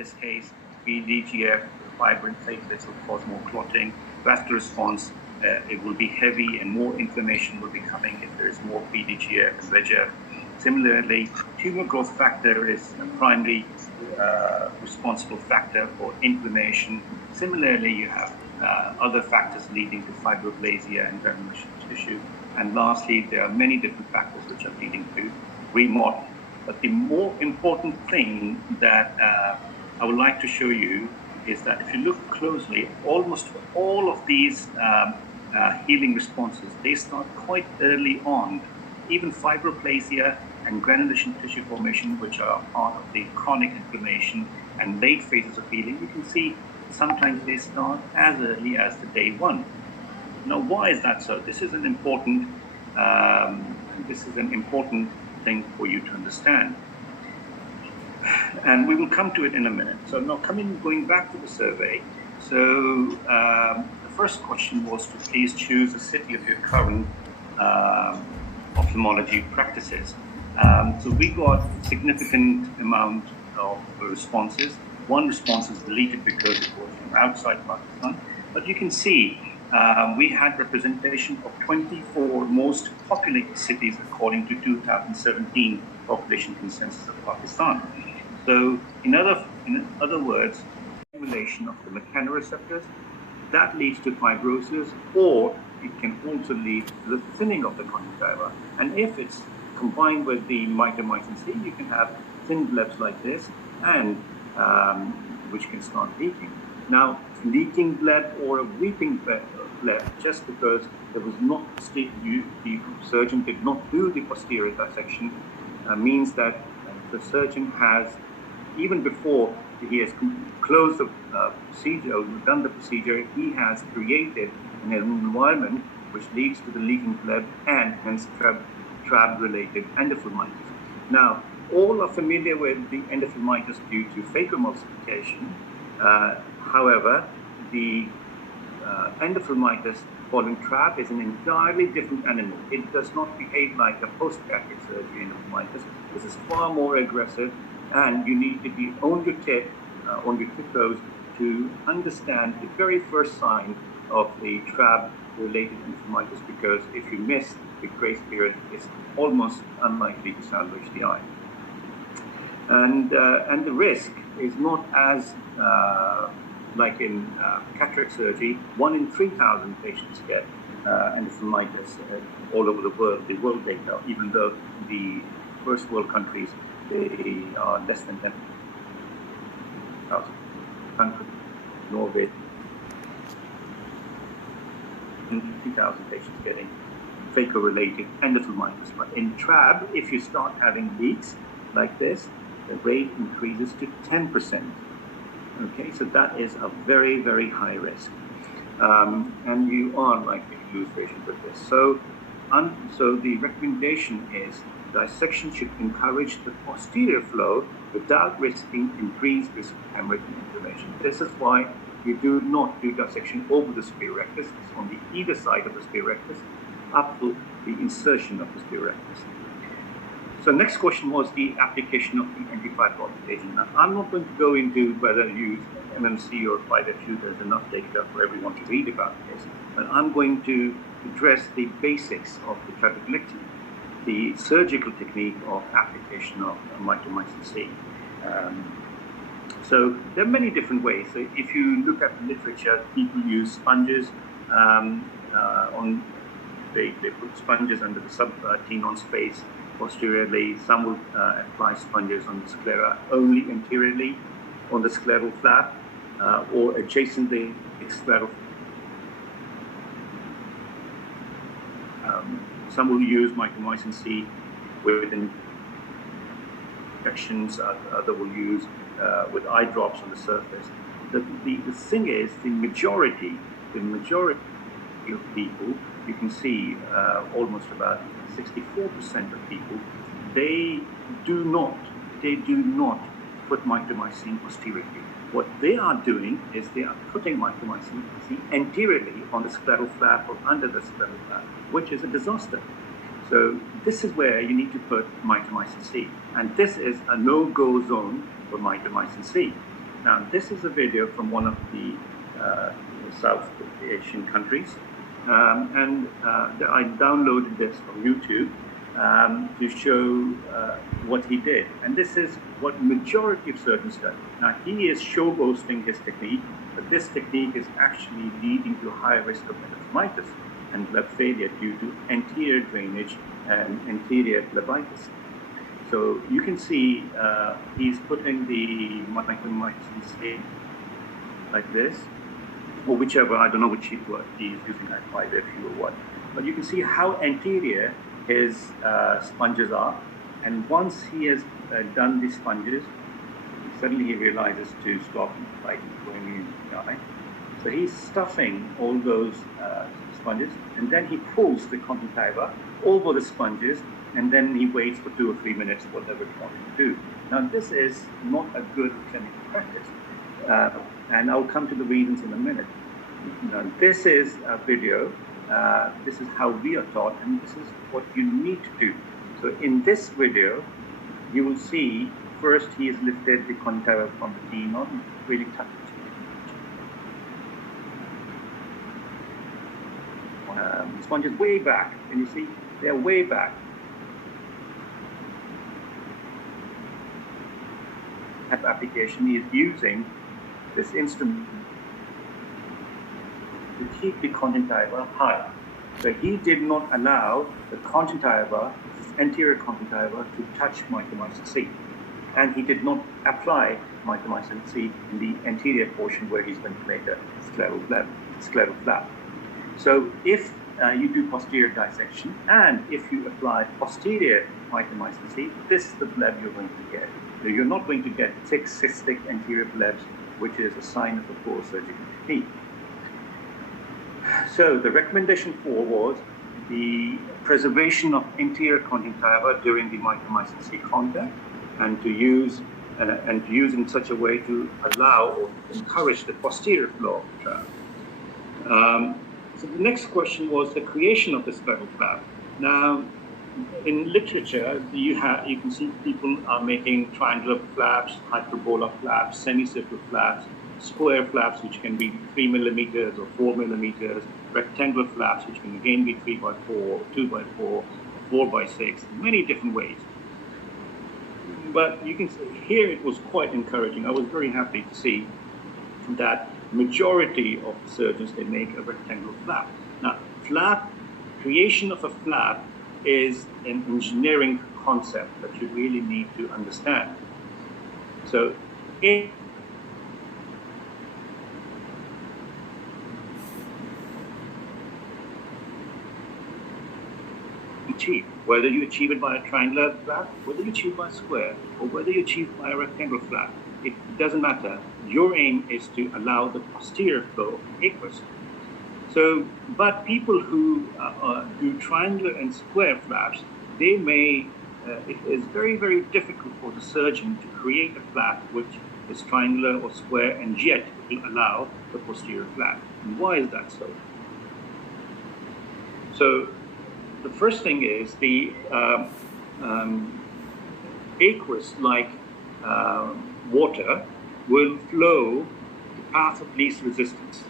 this case, VDGF, fibrin platelets will cause more clotting. Vascular response, it will be heavy and more inflammation will be coming if there is more VDGF and VEGF. Similarly, tumor growth factor is a primary responsible factor for inflammation. Similarly, you have other factors leading to fibroplasia and granulation tissue. And lastly, there are many different factors which are leading to remodel. But the more important thing that I would like to show you is that if you look closely, almost all of these healing responses, they start quite early on. Even fibroplasia and granulation tissue formation, which are part of the chronic inflammation and late phases of healing, you can see sometimes they start as early as the day one. Now, why is that so? This is an important thing for you to understand, and we will come to it in a minute. So now, going back to the survey. So the first question was to please choose a city of your current ophthalmology practices. So we got significant amount of responses. One response is deleted because it was from outside Pakistan, but you can see we had representation of 24 most populated cities according to 2017 population consensus of Pakistan. So in other words, stimulation of the mechanoreceptors, that leads to fibrosis, or it can also lead to the thinning of the conjunctiva. And if it's combined with the Mitomycin-C, you can have thin blebs like this, and which can start leaking. Now, leaking bleb or a weeping bleb, just because there was not the surgeon did not do the posterior dissection, means that the surgeon has, even before he has closed the procedure or done the procedure, he has created an environment which leads to the leaking bleb and hence Trab-related endophthalmitis. Now, all are familiar with the endophthalmitis due to phacoemulsification. However, the endophthalmitis following Trab is an entirely different animal. It does not behave like a post-bariatric surgery endophthalmitis. This is far more aggressive, and you need to be on your tiptoes to understand the very first sign of the Trab-related endophthalmitis, because if you miss the grace period, it's almost unlikely to salvage the eye. And the risk is not as like in cataract surgery. 1 in 3,000 patients get endophthalmitis all over the world. The world data, even though the first world countries, they are less than 10,000 countries. Norway, 3,000 patients getting phaco-related endophthalmitis. But in Trab, if you start having leaks like this, the rate increases to 10%. Okay, so that is a very, very high risk. And you are likely to lose vision with this. So the recommendation is dissection should encourage the posterior flow without risking increased risk of hemorrhage and inflammation. This is why you do not do dissection over the superior rectus. It's on the either side of the superior rectus up to the insertion of the superior rectus. So next question was the application of the antifibrotic agent. Now, I'm not going to go into whether you use MMC or 5FU. There's enough data for everyone to read about this. But I'm going to address the basics of the trabeculectomy, the surgical technique of application of Mitomycin-C. So there are many different ways. So if you look at the literature, people use sponges they put sponges under the subtenon space posteriorly. Some will apply sponges on the sclera only anteriorly on the scleral flap or adjacent the scleral. Some will use Mitomycin-C with injections, other will use with eye drops on the surface. The thing is, the majority of people, you can see almost about 64% of people, they do not put Mitomycin posteriorly. What they are doing is they are putting Mitomycin-C anteriorly on the scleral flap or under the scleral flap, which is a disaster. So this is where you need to put Mitomycin-C, and this is a no-go zone for Mitomycin-C. Now, this is a video from one of the South Asian countries, and I downloaded this from YouTube to show what he did. And this is what majority of surgeons do. Now, he is showboasting his technique, but this technique is actually leading to high risk of meningitis and bleb failure due to anterior drainage and anterior blebitis. So you can see he's putting the Mitomycin-C like this, or whichever, I don't know which word he's using, like 5FU or what. But you can see how anterior his sponges are. And once he has done the sponges, suddenly he realizes to stop like going in the eye. So he's stuffing all those sponges, and then he pulls the conjunctiva over the sponges, and then he waits for 2 or 3 minutes, whatever he wanted to do. Now, this is not a good clinical practice, and I'll come to the reasons in a minute. Now, this is a video. This is how we are taught, and this is what you need to do. So in this video, you will see first he has lifted the conjunctiva from the T, not really touch it. The sponge is way back, and you see they're way back. Application, he is using this instrument to keep the conjunctiva high. So he did not allow the conjunctiva, this anterior conjunctiva, to touch Mitomycin-C. And he did not apply Mitomycin-C in the anterior portion where he's going to make a scleral flap. So if you do posterior dissection, and if you apply posterior Mitomycin-C, this is the bleb you're going to get. So you're not going to get thick cystic anterior blebs, which is a sign of a poor surgical technique. So the recommendation 4 was the preservation of anterior conjunctiva during the Mitomycin-C contact, and to use in such a way to allow or encourage the posterior flow of the trab. So the next question was the creation of the scleral flap. Now, in literature, you can see people are making triangular flaps, hyperbola flaps, semicircular flaps, square flaps, which can be 3 millimeters or 4 millimeters, rectangular flaps, which can again be 3 by 4, 2 by 4, 4 by 6, many different ways. But you can see here it was quite encouraging. I was very happy to see that majority of the surgeons, they make a rectangular flap. Now, creation of a flap is an engineering concept that you really need to understand. So achieve, whether you achieve it by a triangular flap, whether you achieve by a square, or whether you achieve by a rectangular flap, it doesn't matter. Your aim is to allow the posterior flow of aqueous. So, but people who do triangular and square flaps, they may, it is very, very difficult for the surgeon to create a flap which is triangular or square and yet will allow the posterior flap. And why is that so? So, the first thing is the aqueous, like water, will flow the path of least resistance.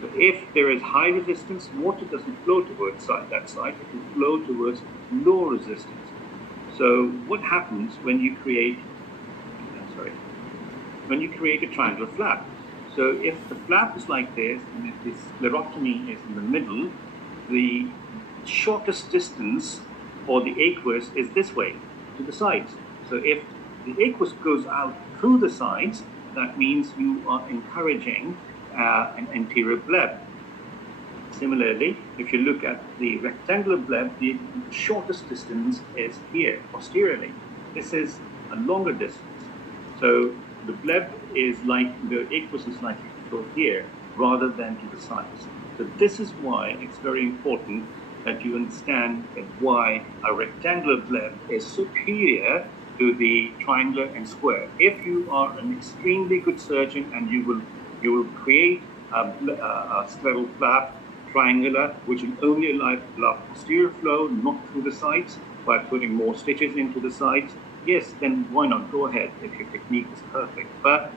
So if there is high resistance, water doesn't flow towards that side, it will flow towards low resistance. So what happens when you create, a triangular flap? So if the flap is like this, and if this sclerotomy is in the middle, the shortest distance for the aqueous is this way, to the sides. So if the aqueous goes out through the sides, that means you are encouraging an anterior bleb. Similarly, if you look at the rectangular bleb, the shortest distance is here, posteriorly. This is a longer distance. So the bleb is like, the aqueous is likely to go here rather than to the sides. So this is why it's very important that you understand that why a rectangular bleb is superior to the triangular and square. If you are an extremely good surgeon and you will create a scleral flap, triangular, which will only allow posterior flow, not through the sides, by putting more stitches into the sides, yes, then why not go ahead if your technique is perfect. But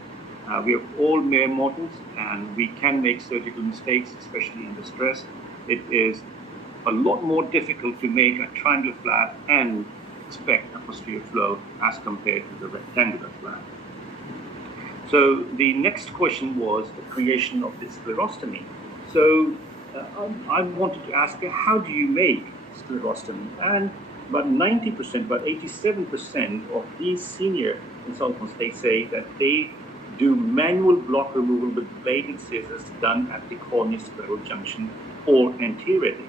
We are all mere mortals, and we can make surgical mistakes, especially under stress. It is a lot more difficult to make a triangular flap and expect a posterior flow as compared to the rectangular flap. So the next question was the creation of this sclerostomy. So I wanted to ask you, how do you make sclerostomy? And about 90%, about 87% of these senior consultants, they say that they do manual block removal with bladed scissors done at the corneoscleral junction or anteriorly.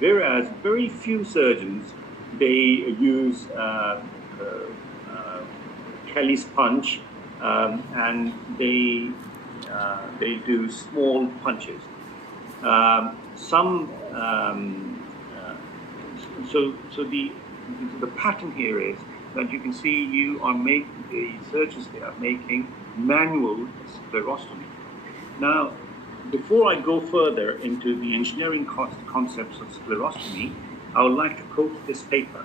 Whereas very few surgeons, they use Kelly's punch, and they do small punches. So the pattern here is that you can see the surgeons, they are making manual sclerostomy. Now, before I go further into the engineering concepts of sclerostomy, I would like to quote this paper.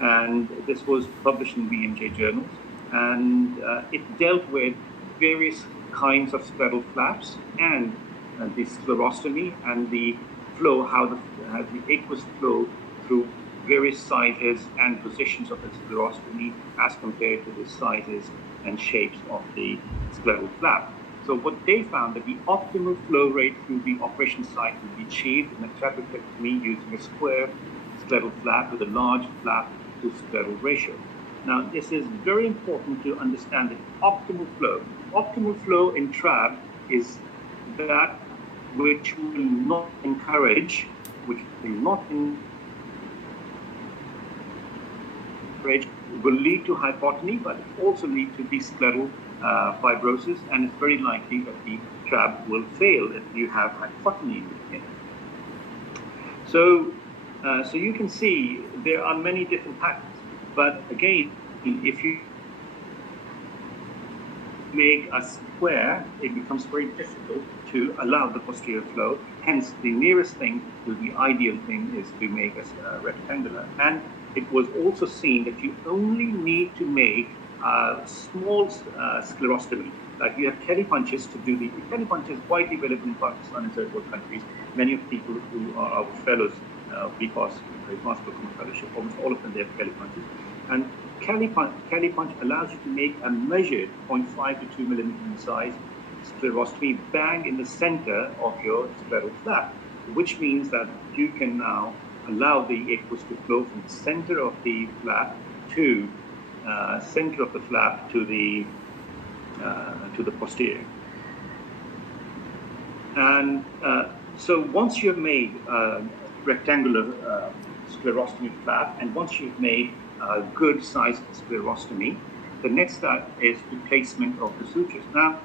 And this was published in BMJ journals, and it dealt with various kinds of scleral flaps and the sclerostomy and the flow, how the aqueous flow through various sizes and positions of the sclerostomy as compared to the sizes and shapes of the scleral flap. So what they found that the optimal flow rate through the operation site would be achieved in a trabectomy using a square scleral flap with a large flap to scleral ratio. Now, this is very important to understand the optimal flow. Optimal flow in Trab is that which will not encourage, will lead to hypotony, but also lead to the scleral fibrosis, and it's very likely that the Trab will fail if you have hypotony in it. So you can see there are many different patterns, but again, if you make a square, it becomes very difficult to allow the posterior flow. Hence, the nearest thing to the ideal thing is to make a rectangular. And it was also seen that you only need to make a small sclerostomy. Like you have Kelly punches to do the Kelly punch is widely available in Pakistan and third world countries. Many of the people who are our fellows, because advanced glaucoma fellowship, almost all of them, they have Kelly punches. And Kelly punch allows you to make a measured 0.5 to 2 millimeter in size sclerostomy bang in the center of your scleral flap, which means that you can now allow the aqueous to flow from the center of the flap to the posterior. And so once you've made a rectangular sclerostomy flap, and once you've made a good sized sclerostomy, the next step is the placement of the sutures. Now,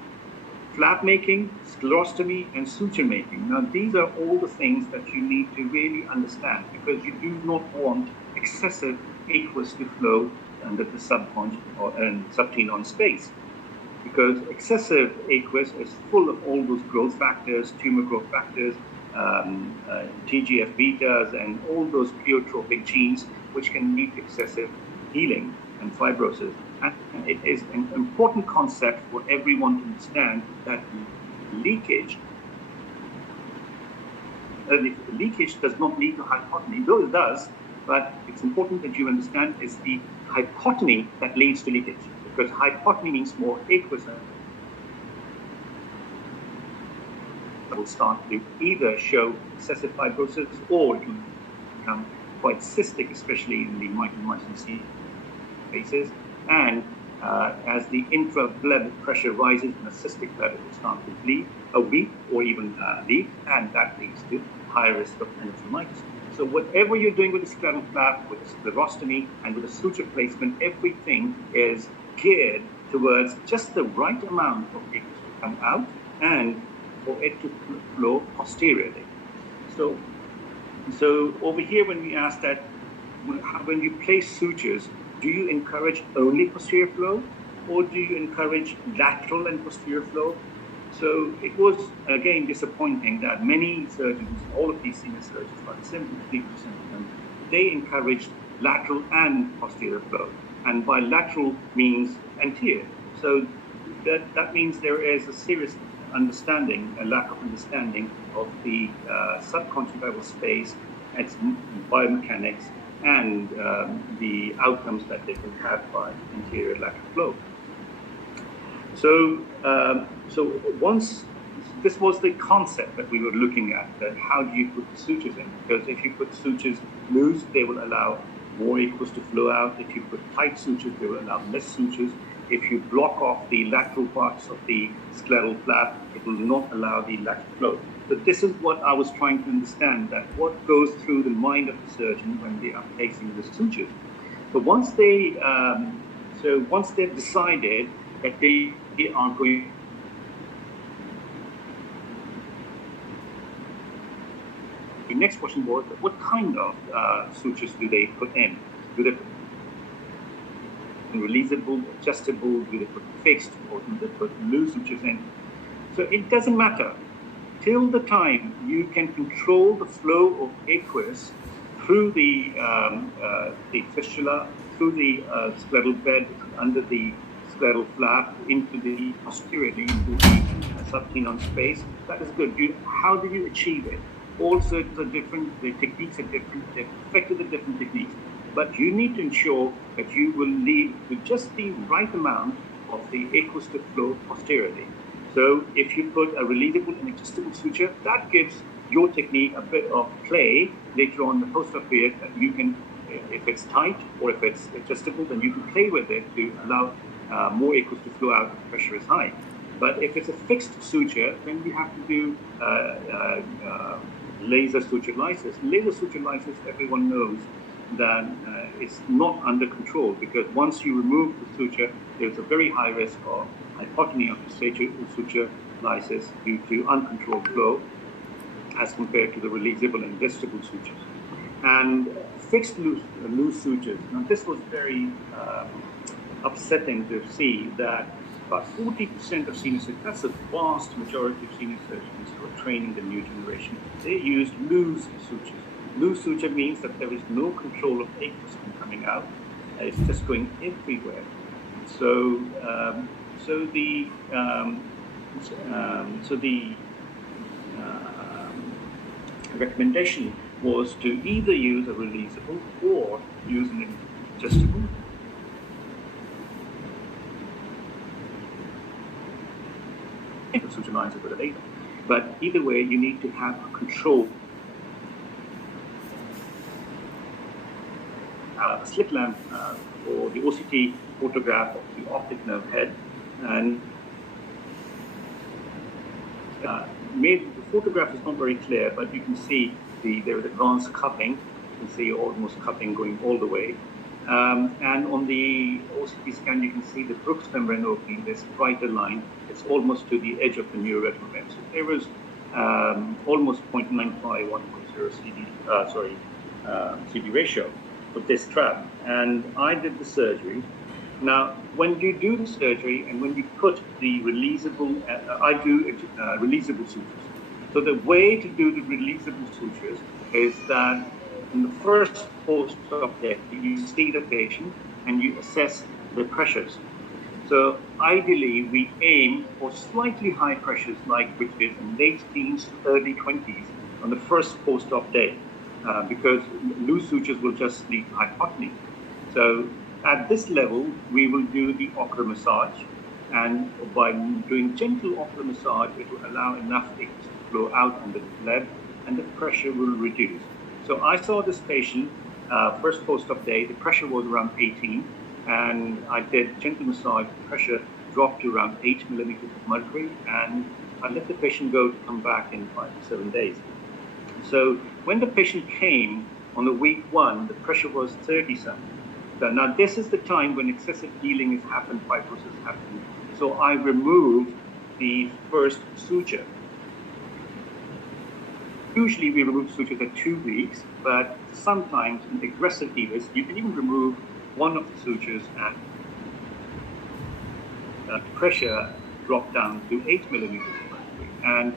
flap making, sclerostomy, and suture making. Now, these are all the things that you need to really understand, because you do not want excessive aqueous to flow under the subconch and subtenon space, because excessive aqueous is full of all those growth factors, tumor growth factors, TGF-betas, and all those pleiotropic genes, which can lead to excessive healing and fibrosis. And it is an important concept for everyone to understand that leakage does not lead to hypotony, though it does, but it's important that you understand it's the hypotony that leads to leakage, because hypotony means more aqueous will start to either show excessive fibrosis or it will become quite cystic, especially in the Mitomycin-C cases. And as the intra-blood pressure rises in the cystic blood, it will start to bleed, weak, or even leak, and that leads to higher risk of endophthalmitis. So whatever you're doing with the scleral flap, with the sclerostomy, and with the suture placement, everything is geared towards just the right amount of aqueous to come out and for it to flow posteriorly. So over here, when we ask that, when you place sutures, do you encourage only posterior flow, or do you encourage lateral and posterior flow? So it was, again, disappointing that many surgeons, all of these senior surgeons, about 73% of them, they encouraged lateral and posterior flow. And by lateral means anterior. So that means there is a serious understanding, a lack of understanding of the subconjunctival space, its biomechanics, and the outcomes that they can have by anterior lateral flow. So once this was the concept that we were looking at, that how do you put the sutures in? Because if you put sutures loose, they will allow more aqueous to flow out. If you put tight sutures, they will allow less sutures. If you block off the lateral parts of the scleral flap, it will not allow the lateral flow. So this is what I was trying to understand, that what goes through the mind of the surgeon when they are placing the sutures. So once they've decided that they are going, the next question was, what kind of sutures do they put in? Do they put releasable, adjustable, do they put fixed, or do they put loose sutures in? So it doesn't matter. Till the time you can control the flow of aqueous through the fistula, through the scleral bed, under the scleral flap, into the posteriorly, into the subtenon space, that is good. How do you achieve it? All surgeons are different, the techniques are different, they're perfected the different techniques. But you need to ensure that you will lead with just the right amount of the aqueous to flow posteriorly. So if you put a releasable and adjustable suture, that gives your technique a bit of play later on in the post-op period, that you can, if it's tight or if it's adjustable, then you can play with it to allow more aqueous to flow out if the pressure is high. But if it's a fixed suture, then you have to do laser suture lysis. Laser suture lysis, everyone knows that it's not under control, because once you remove the suture, there's a very high risk of hypotony of the suture lysis due to uncontrolled flow as compared to the releasable and adjustable sutures. And fixed loose sutures, now this was very upsetting to see that about 40% of senior surgeons, that's a vast majority of senior surgeons who are training the new generation, they use loose sutures. Loose suture means that there is no control of aqueous from coming out. It's just going everywhere. So the recommendation was to either use a releasable or use an adjustable. The suture lines are good later. But either way, you need to have a control. A slit lamp or the OCT photograph of the optic nerve head, and the photograph is not very clear, but you can see there is advanced cupping. You can see almost cupping going all the way. And on the OCT scan, you can see the Brooks membrane opening, this brighter line. It's almost to the edge of the neuroretinal vein. So there was almost 0.95, 1.0 CD ratio with this trab. And I did the surgery. Now, when you do the surgery and when you put the releasable, I do releasable sutures. So the way to do the releasable sutures is that in the first post-op day, you see the patient and you assess the pressures. So ideally, we aim for slightly high pressures, like which is in late teens to early 20s on the first post-op day, because loose sutures will just lead to hypotony. So at this level, we will do the ocular massage, and by doing gentle ocular massage, it will allow enough aqueous to flow out under the lead, and the pressure will reduce. So I saw this patient first post-op day, the pressure was around 18, and I did gentle massage, the pressure dropped to around 8 millimeters of mercury, and I let the patient go to come back in 5 to 7 days. So when the patient came on the week 1, the pressure was 37. So now this is the time when excessive healing has happened, fibrosis happened. So I removed the first suture. Usually we remove sutures at 2 weeks, but sometimes in aggressive healers, you can even remove one of the sutures and pressure dropped down to 8 millimeters of mercury. And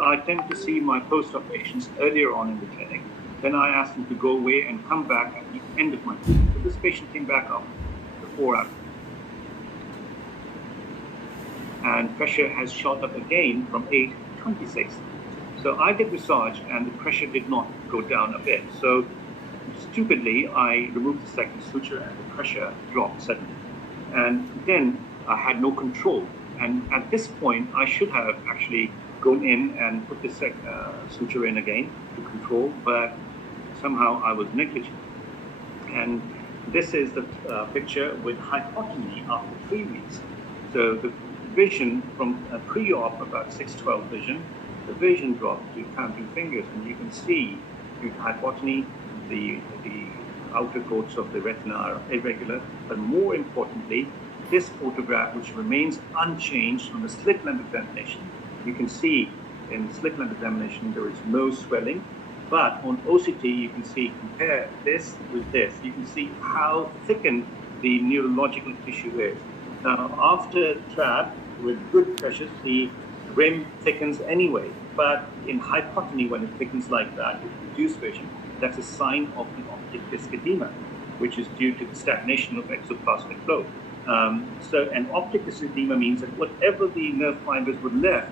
I tend to see my post-op patients earlier on in the clinic. Then I ask them to go away and come back at the end of my clinic. So this patient came back after 4 hours. and pressure has shot up again from 8 to 26. So I did massage, and the pressure did not go down a bit. So stupidly, I removed the second suture, and the pressure dropped suddenly. And then I had no control. And at this point, I should have actually gone in and put the suture in again to control, but somehow I was negligent. And this is the picture with hypotony after 3 weeks. So the vision from pre-op, about 6/12 vision, the vision dropped to counting fingers, and you can see due to hypotony, the outer coats of the retina are irregular, but more importantly, this photograph, which remains unchanged on the slit lamp examination, you can see in slit lamp examination there is no swelling, but on OCT you can see, compare this with this, you can see how thickened the neurological tissue is. Now, after Trab, with good pressures, the rim thickens anyway, but in hypotony, when it thickens like that with reduced vision, that's a sign of the optic disc edema, which is due to the stagnation of exoplasmic flow. So an optic disc edema means that whatever the nerve fibers were left,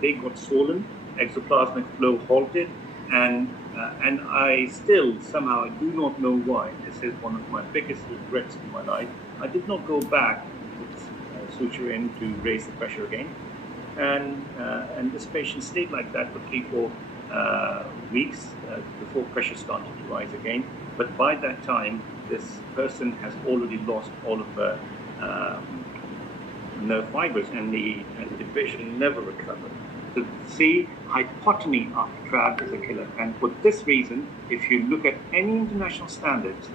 they got swollen, exoplasmic flow halted, and I still somehow, I do not know why, this is one of my biggest regrets in my life, I did not go back with suture in to raise the pressure again. And this patient stayed like that for 3-4 weeks before pressure started to rise again. But by that time, this person has already lost all of the nerve fibers, and the vision never recovered. So see, hypotony after Trab is a killer. And for this reason, if you look at any international standards,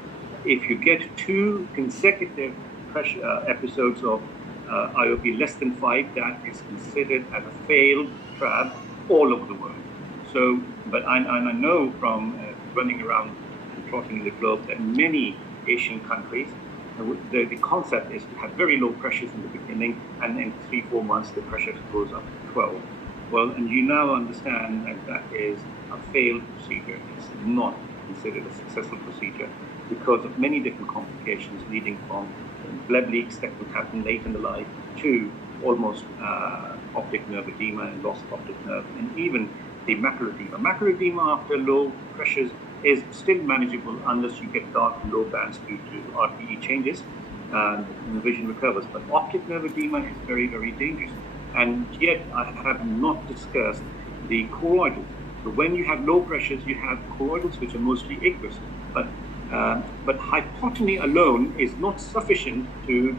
if you get 2 consecutive pressure episodes of IOP less than 5, that is considered as a failed Trab all over the world. So, but I know from running around and trotting the globe that many Asian countries, the concept is to have very low pressures in the beginning, and in 3-4 months the pressure goes up to 12. Well, and you now understand that that is a failed procedure. It's not considered a successful procedure because of many different complications leading from blood leaks that would happen late in the life to almost optic nerve edema and loss of optic nerve, and even the macular edema. Macular edema after low pressures is still manageable unless you get dark and low bands due to RPE changes, and the vision recovers. But optic nerve edema is very, very dangerous. And yet I have not discussed the choroidals. So when you have low pressures, you have choroidals which are mostly aqueous. But hypotony alone is not sufficient to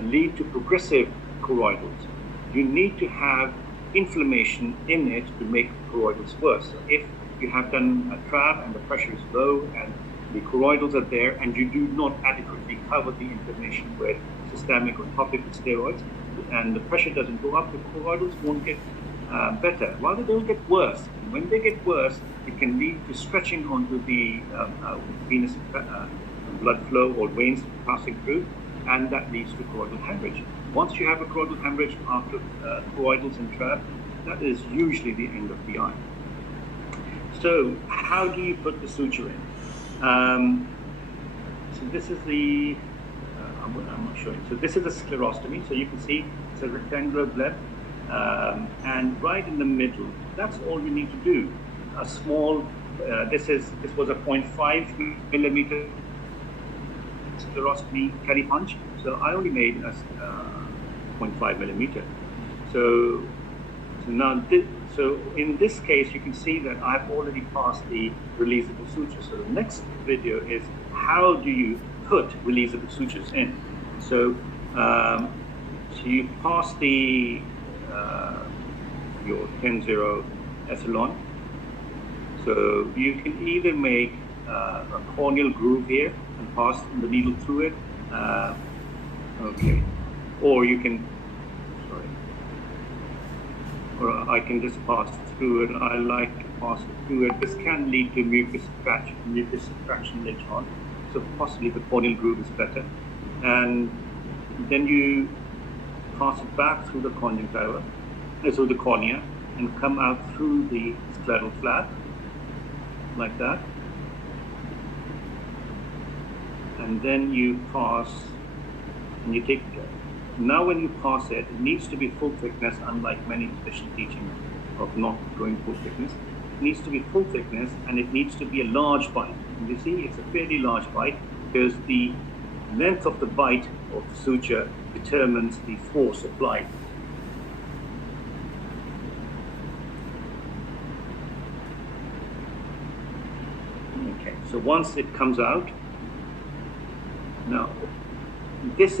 lead to progressive choroidals. You need to have inflammation in it to make choroidals worse. So if you have done a Trab and the pressure is low and the choroidals are there, and you do not adequately cover the inflammation with systemic or topical steroids, and the pressure doesn't go up, the choroidals won't get better. Rather, they'll get worse. And when they get worse, it can lead to stretching onto the venous blood flow or veins passing through, and that leads to choroidal hemorrhage. Once you have a choroidal hemorrhage after choroidals and Trab, that is usually the end of the eye. So how do you put the suture in? So this is the, I'm not showing. So this is a sclerostomy. So you can see it's a rectangular bleb, and right in the middle, that's all you need to do. A small, this was a 0.5 millimeter sclerostomy tele punch. So I only made a 0.5 millimeter. So now, so in this case, you can see that I've already passed the releasable suture. So the next video is how do you put releasable sutures in. So, so you pass the your 10-0 echelon. So you can either make a corneal groove here and pass the needle through it. Okay, or you can, or I can just pass through it. I like to pass through it. This can lead to mucus extraction later on. So possibly the corneal groove is better. And then you pass it back through the conjunctiva, through the cornea, and come out through the scleral flap, like that. And then you pass, and you take now when you pass it, it needs to be full thickness, unlike many traditional teachings of not going full thickness. It needs to be full thickness, and it needs to be a large bite. And you see, it's a fairly large bite because the length of the bite of the suture determines the force applied. Okay, so once it comes out, now this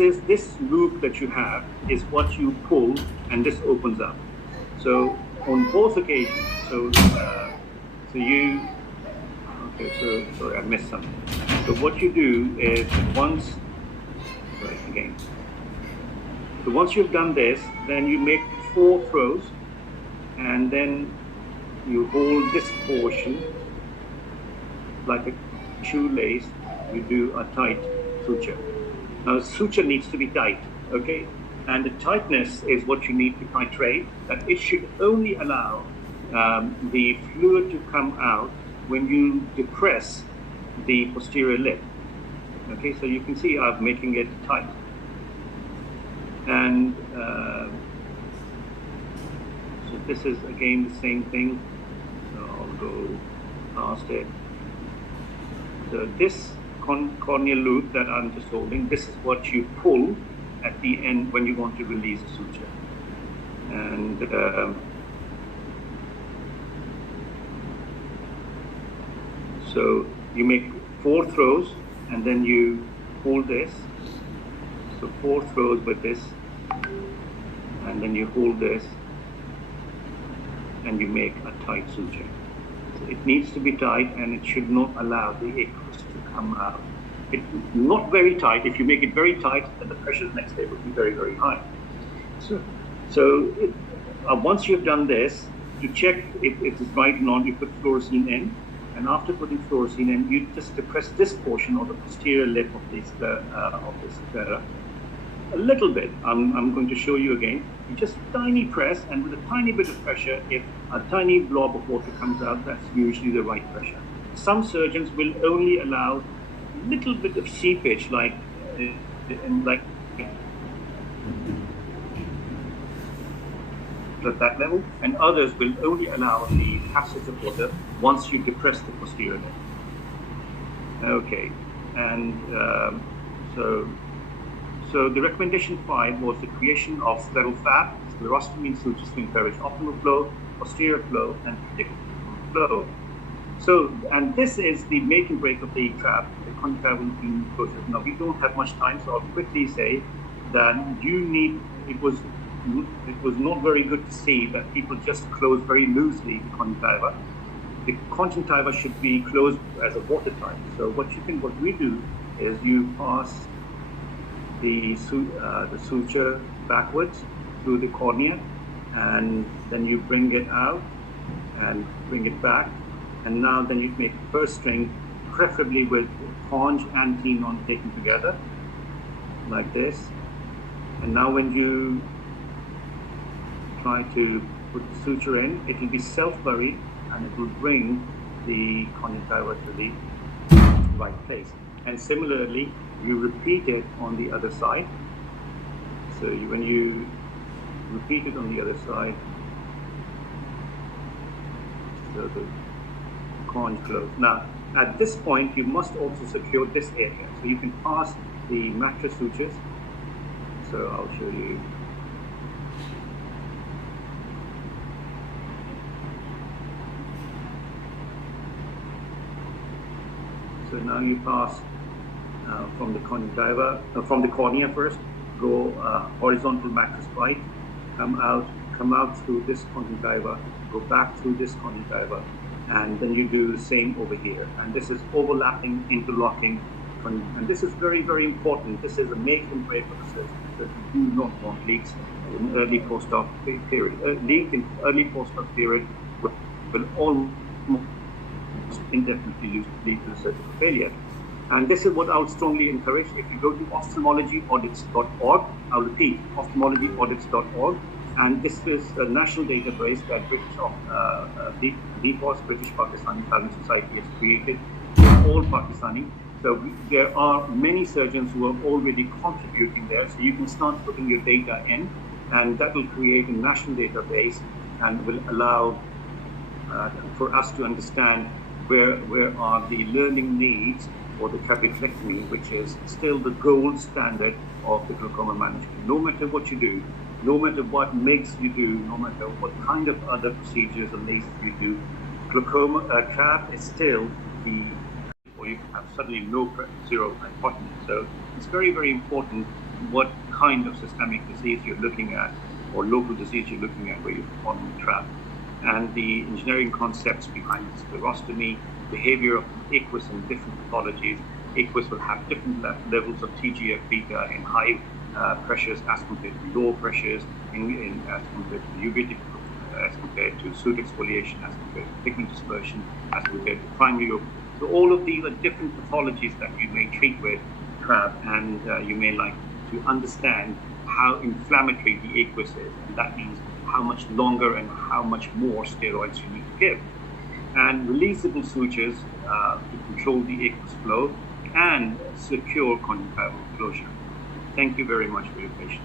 loop that you have is what you pull, and this opens up. So on both occasions, sorry, I missed something. So what you do is once you've done this, then you make 4 throws, and then you hold this portion like a shoelace. You do a tight suture. Now, suture needs to be tight, okay? And the tightness is what you need to titrate, that it should only allow the fluid to come out when you depress the posterior lip. Okay, so you can see I'm making it tight. And so this is again the same thing. So I'll go past it. So this corneal loop that I'm just holding, this is what you pull at the end when you want to release a suture. And so you make 4 throws, and then you hold this. So 4 throws with this, and then you hold this, and you make a tight suture. So it needs to be tight, and it should not allow the aqueous to come out. It's not very tight. If you make it very tight, then the pressure next day will be very, very high. So once you've done this, to check if it is right or not, you put fluorescein in. And after putting fluorescein in, you just depress this portion of the posterior lip of this sclera a little bit. I'm going to show you again. You just tiny press, and with a tiny bit of pressure, if a tiny blob of water comes out, that's usually the right pressure. Some surgeons will only allow a little bit of seepage, like at that level, and others will only allow the passage of water once you depress the posterior lip. Okay, and so the recommendation 5 was the creation of scleral fat, sclerostomy sutures to encourage optimal flow, posterior flow, and predictable flow. So, and this is the make and break of the trab, the conjunctival healing process. Now, we don't have much time, so I'll quickly say that it was not very good to see that people just close very loosely the conjunctiva. The conjunctiva should be closed as a watertight. So what we do is you pass the suture backwards through the cornea, and then you bring it out and bring it back, and now then you make the first string, preferably with conj and tenon taken together, like this. And now when you try to put the suture in, it will be self-buried, and it will bring the conjunctiva to the right place. And similarly, you repeat it on the other side. So when you repeat it on the other side, so the conj close. Now, at this point, you must also secure this area. So you can pass the mattress sutures. So I'll show you. So now you pass from the conjunctiva, from the cornea first, go horizontal mattress bite, come out through this conjunctiva, go back through this conjunctiva, and then you do the same over here. And this is overlapping, interlocking, and this is very, very important. This is a make and break of the surgery, because you do not want leaks in early post-op period. Leak in early post-op period will almost indefinitely lead to surgical failure. And this is what I would strongly encourage. If you go to ophthalmologyaudits.org, I'll repeat, ophthalmologyaudits.org, and this is a national database that BPOS, British Pakistani Ophthalmic Society, has created for all Pakistani There are many surgeons who are already contributing there, so you can start putting your data in, and that will create a national database and will allow for us to understand where are the learning needs for the capitectomy, which is still the gold standard of the glaucoma management. No matter what you do, no matter what MIGS you do, no matter what kind of other procedures or lasers you do, glaucoma Trab is still the, or you have suddenly zero hypotenuse. So it's very, very important what kind of systemic disease you're looking at or local disease you're looking at where you're performing Trab. And the engineering concepts behind sclerostomy, behavior of aqueous in different pathologies. Aqueous will have different levels of TGF-beta in high pressures as compared to low pressures, as compared to uveitic, as compared to soot exfoliation, as compared to thickening dispersion, as compared to primary lobe. So all of these are different pathologies that you may treat with Trab, and you may like to understand how inflammatory the aqueous is, and that means how much longer and how much more steroids you need to give. And releasable sutures to control the aqueous flow and secure conjunctival closure. Thank you very much for your patience.